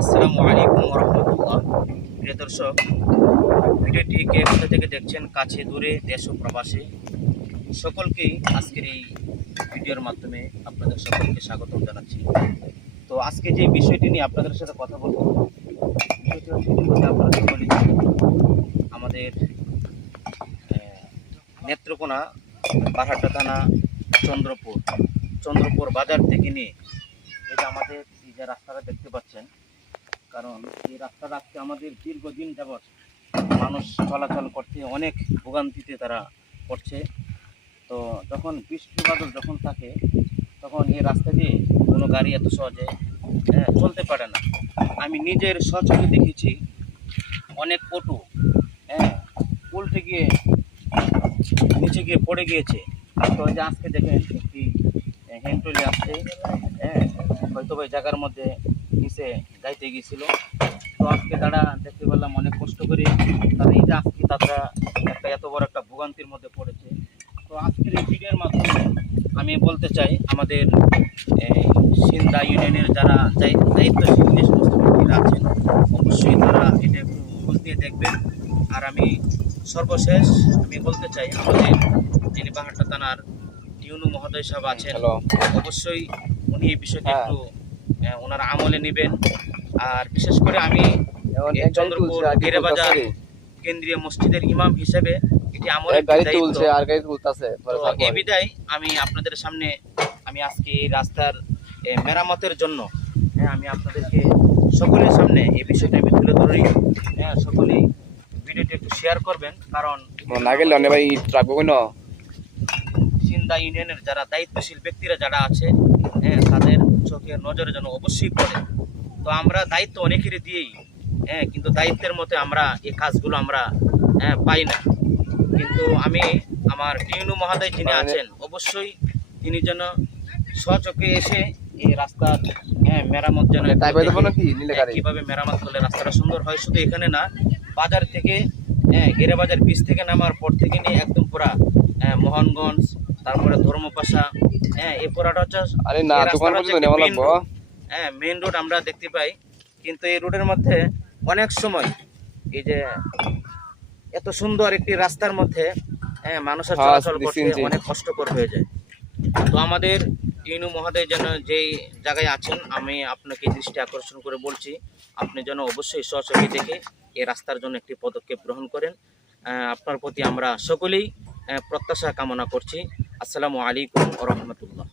আসসালামু আলাইকুম রহমতুল্লাহ। প্রিয় দর্শক, ভিডিওটি কে কোথা থেকে দেখছেন, কাছে দূরে দেশ ও প্রবাসে, সকলকেই আজকের এই ভিডিওর মাধ্যমে আপনাদের সকলকে স্বাগত জানাচ্ছি। তো আজকে যে বিষয়টি নিয়ে আপনাদের সাথে কথা বলবো, বিষয়টি হচ্ছে ইতিমধ্যে আপনারা সকলেই জানেন, আমাদের নেত্রকোনা বারহাট্টা থানা চন্দ্রপুর বাজার থেকে নিয়ে এই যে আমাদের এই যে রাস্তাটা দেখতে পাচ্ছেন, কারণ এই রাস্তাটা আজকে আমাদের দীর্ঘদিন যাবৎ মানুষ চলাচল করতে অনেক ভোগান্তিতে তারা পড়ছে। তো যখন বৃষ্টি বাদল যখন থাকে, তখন এই রাস্তা দিয়ে কোনো গাড়ি এত সহজে চলতে পারে না। আমি নিজের সচক্ষে দেখেছি অনেক পটু উল্টে গিয়ে নিচে গিয়ে পড়ে গিয়েছে। তো এই যে আজকে দেখেন একটি হেন্টলি আসছে, হয়তো ওই জায়গার মধ্যে নিচে যাইতে গিয়েছিল। তো আজকে তারা দেখতে পেলাম অনেক কষ্ট করে তারা এই যে আজকে তারা একটা এত বড় একটা ভোগান্তির মধ্যে পড়েছে। তো আজকের এই ভিডিওর মাধ্যমে আমি বলতে চাই, আমাদের সিন্দা ইউনিয়নের যারা দায়িত্বশীল যে সমস্ত ব্যক্তিরা আছেন, অবশ্যই তারা এটা একটু খোঁজ দিয়ে দেখবেন। আর আমি সর্বশেষ আমি বলতে চাই, আমাদের যিনি বারহাট্টা থানার ইউনু মহোদয় সাহেব আছেন, অবশ্যই উনি এই বিষয়টি একটু ওনার আমলে নেবেন। আর বিশেষ করে আমি চন্দ্রপুর গেরেবাজার কেন্দ্রীয় মসজিদের ইমাম হিসেবে এটি আমলে এই বিদায় আমি আপনাদের সামনে আমি আজকে এই রাস্তার মেরামতের জন্য আমি আপনাদেরকে সকলের সামনে এই বিষয়টা আমি তুলে ধরি। সকলেই ভিডিওটি একটু শেয়ার করবেন, কারণ সিন্দা ইউনিয়নের যারা দায়িত্বশীল ব্যক্তিরা যারা আছে, তাদের চোখে নজরে যেন অবশ্যই পড়ে। তো আমরা দায়িত্ব অনেকেরই দিয়েই, কিন্তু দায়িত্বের মতে আমরা এই কাজগুলো আমরা পাই না। কিন্তু আমি আমার টিউনু মহোদয় যিনি আছেন, অবশ্যই তিনি যেন স্বচোখে এসে এই রাস্তার মেরামত যেন কিভাবে মেরামত করলে রাস্তাটা সুন্দর হয়। শুধু এখানে না, বাজার থেকে গেরেবাজার বীজ থেকে নামার পর থেকে নিয়ে একদম পুরা মোহনগঞ্জ, তারপরে ধর্মপাশা, এই পুরাটা হচ্ছে মেইন রোড আমরা দেখতে পাই। কিন্তু এই রোডের মধ্যে অনেক সময় এই যে এত সুন্দর একটি রাস্তার মধ্যে মানুষের চলাচল করতে অনেক কষ্টকর হয়ে যায়। তো আমাদের ইউনু মহোদয় যেন যেই জায়গায় আছেন, আমি আপনাকে দৃষ্টি আকর্ষণ করে বলছি, আপনি যেন অবশ্যই সচক্ষে দেখে এই রাস্তার জন্য একটি পদক্ষেপ গ্রহণ করেন। আপনার প্রতি আমরা সকলেই প্রত্যাশা কামনা করছি। আসসালামু আলাইকুম ওয়া রাহমাতুল্লাহ।